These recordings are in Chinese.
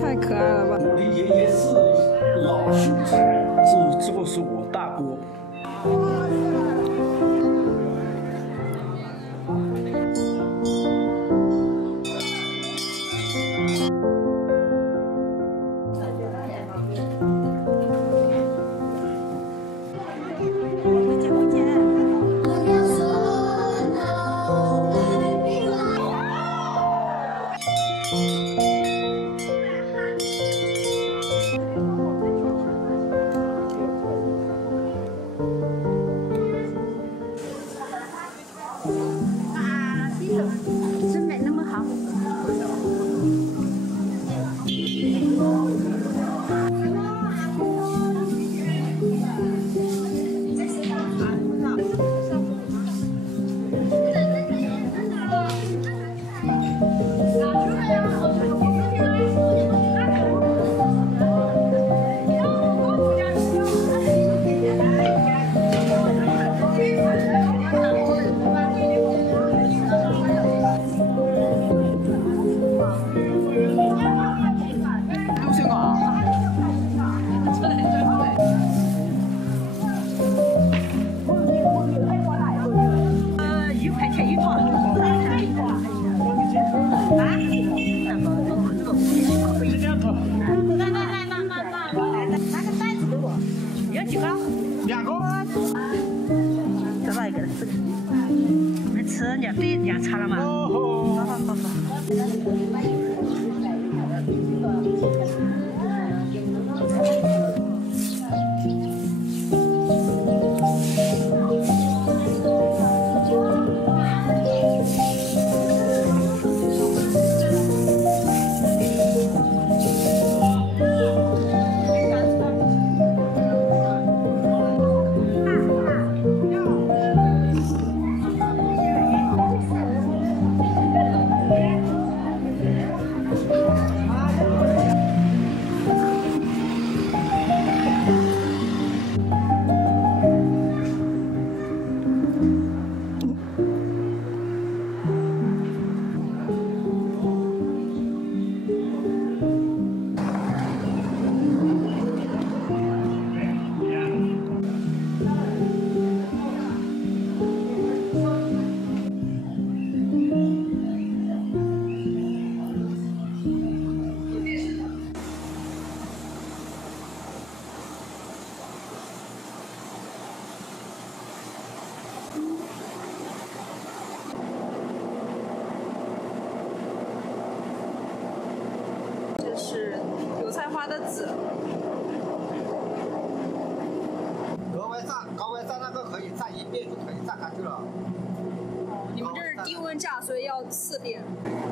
太可爱了吧！我的爷爷是老秀才，这个是我大伯。真没那么好。2个。再来一个4个。没吃，人家对人家擦了嘛。好。这是油菜花的籽。高温炸那个可以炸1遍就可以炸干净了。你们这是低温炸，所以要4遍。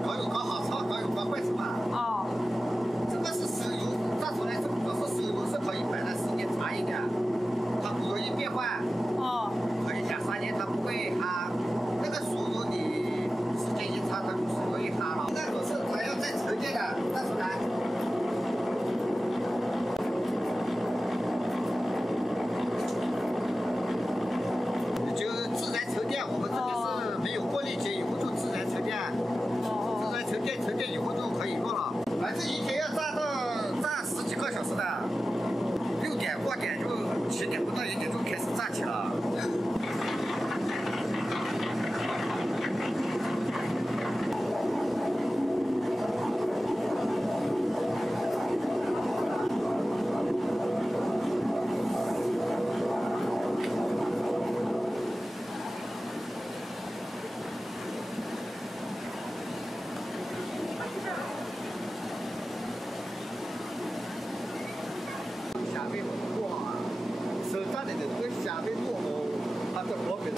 各有各好吃，各有各坏处嘛。哦。这个是食油炸出来，这个是食油是可以摆的时间长一点，它不容易变坏。哦。可以2、3年它不会哈。那个熟油你时间一长，它就是容易哈了。那种是它要再沉淀的，但是呢。我们这边是没有过滤机，以后就自然沉淀，沉淀以后就可以用了。反正一天要炸10几个小时的，6点过点就7点不到1点就开始炸起了。虾贝哇，手炸的这个虾贝多么，它的口感。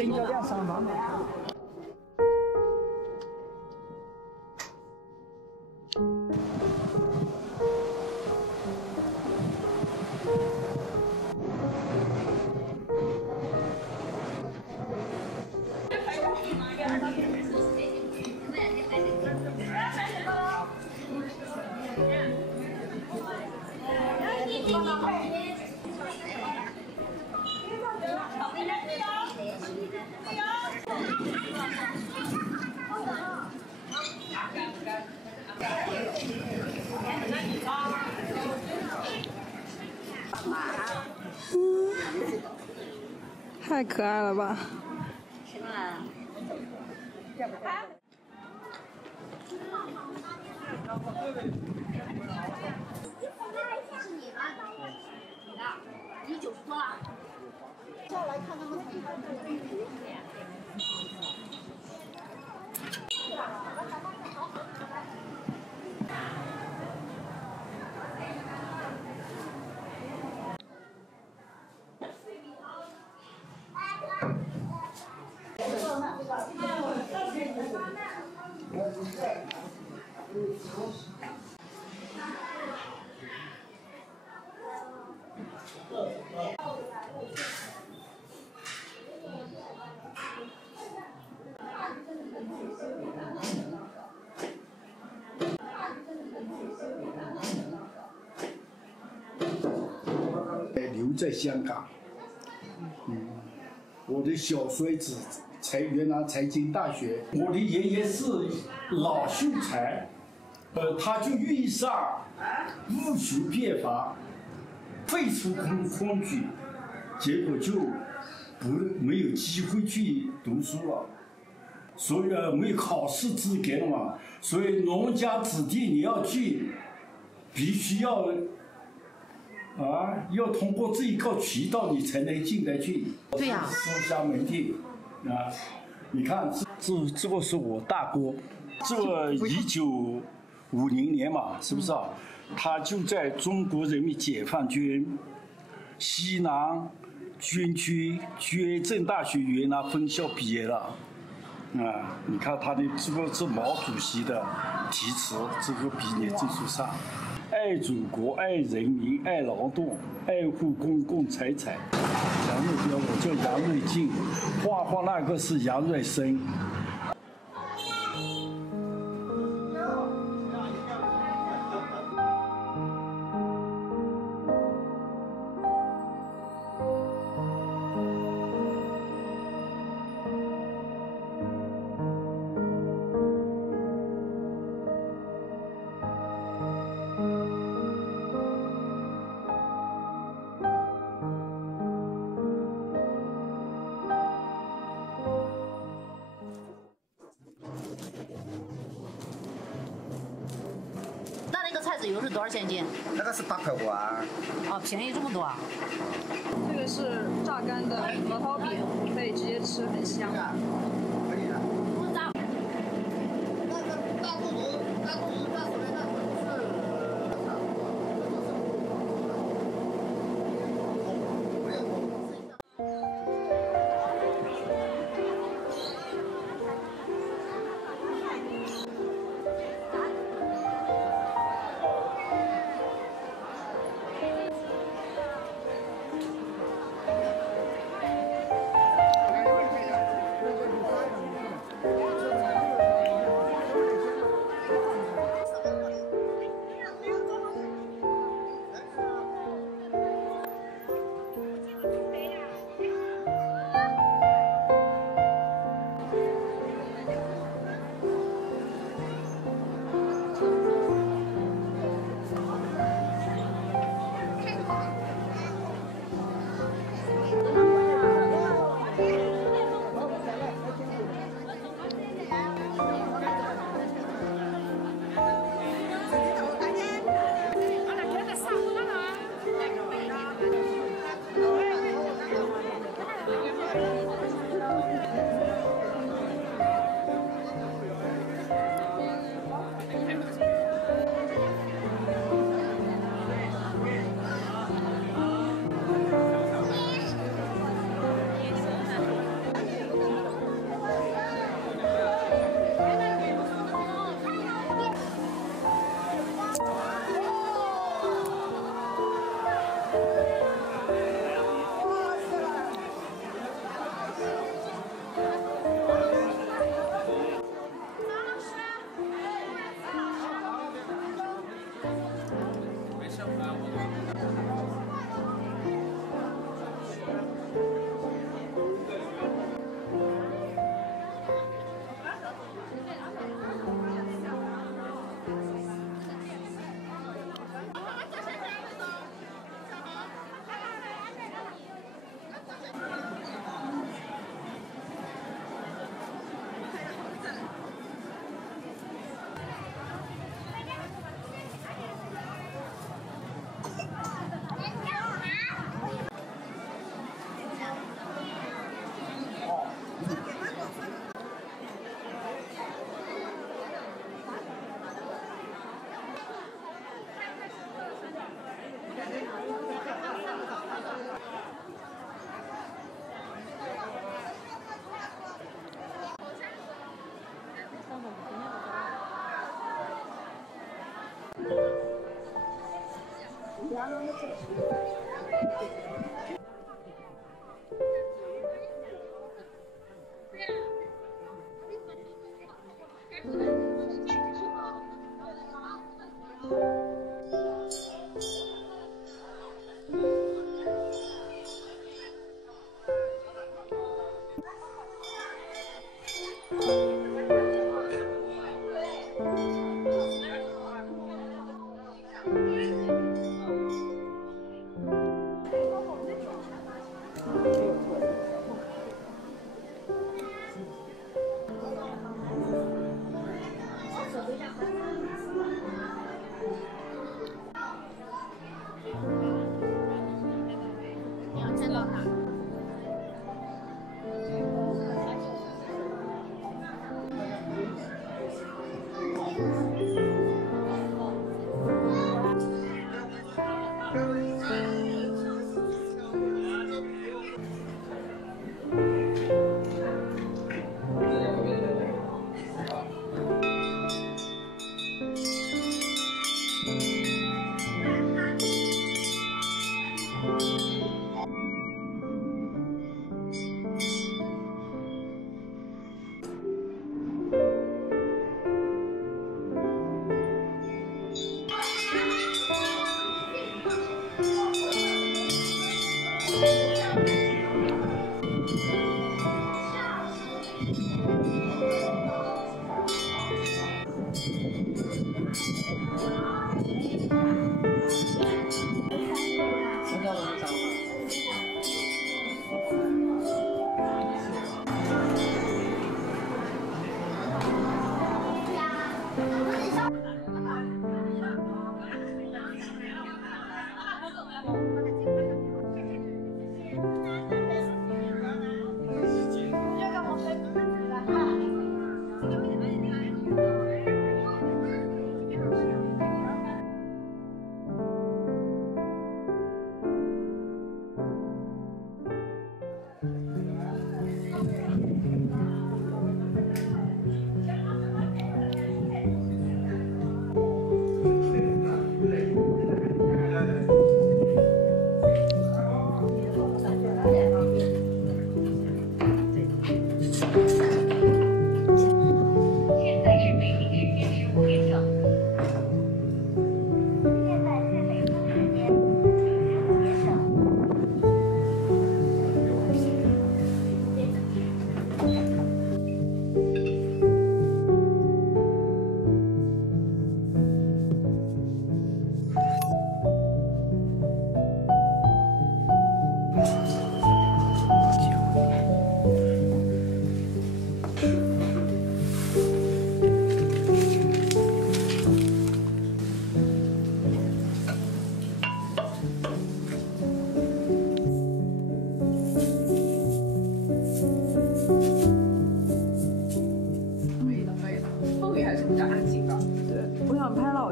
增加量3万。太可爱了吧！你90多了。下来看他们。留在香港，我的小孙子云南财经大学，我的爷爷是老秀才，他就遇上戊戌变法，废除科举，结果就没有机会去读书了，所以没有考试资格了嘛，所以农家子弟你要去，必须要通过这一个渠道你才能进得去。对呀。书香门第你看这个是我大哥，这1950年嘛，是不是啊？他就在中国人民解放军西南军区军政大学云南分校毕业了。你看他的这个是毛主席的题词，这个毕业证书上。爱祖国，爱人民，爱劳动，爱护公共财产。杨瑞彪，我叫杨瑞进，画画那个是杨瑞生。菜籽油是多少钱一斤？那个是8块5啊。哦，便宜这么多啊！这个是榨干的核桃饼，可以直接吃，很香。可以的。炸。那个大肚油炸出来那个是。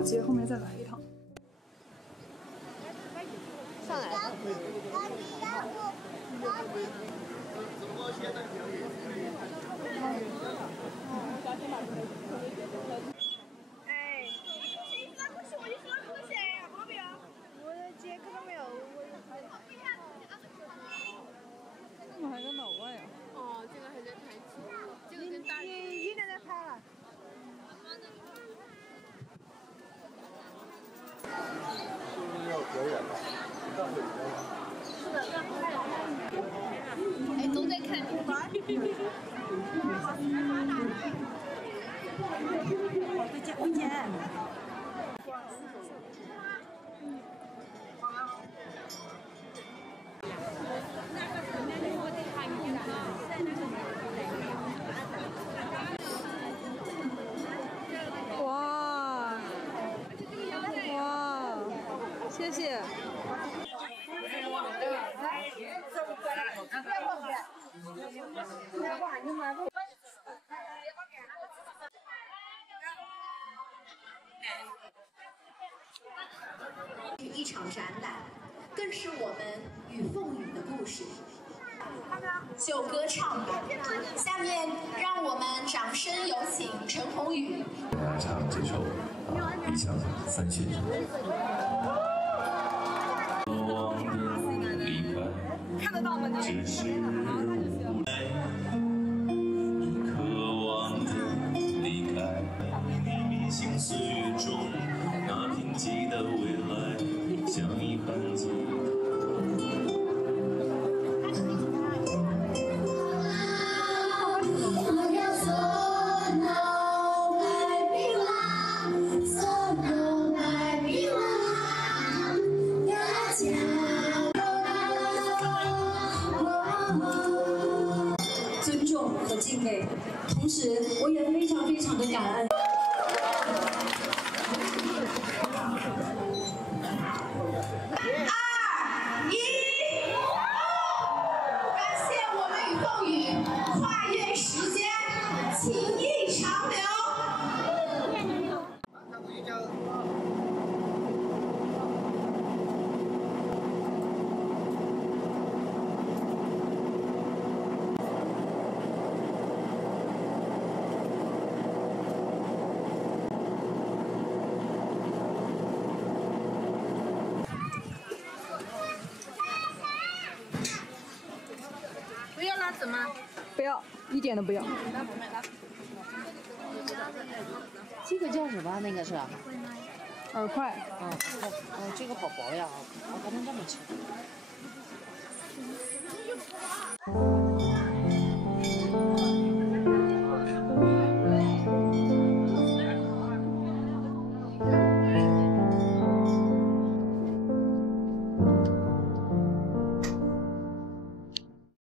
街后面再来一趟。上来了。哎，谁说不是我就说不是，好不好？我的杰克都没有。怎么还在老外呀？哦，这个还在拍戏，这个跟大人。你在那拍了。要表演了，是的，让拍了。哎，都在看你。再见，再见。哇！哇！谢谢。一场展览，更是我们与凤羽的故事。就歌唱吧，下面让我们掌声有请陈鸿宇。大家唱这首《理想三线》。只是无奈，渴望着离开你迷信岁月中那贫瘠的未来，像一盘鸡。 尊重和敬畏，同时我也非常的感恩。2、1，感谢我们与凤羽跨越时间，情谊长流。 不要拉怎么？不要，一点都不要。这个叫什么？那个是？耳块。哦，这个好薄呀，我还能这么吃。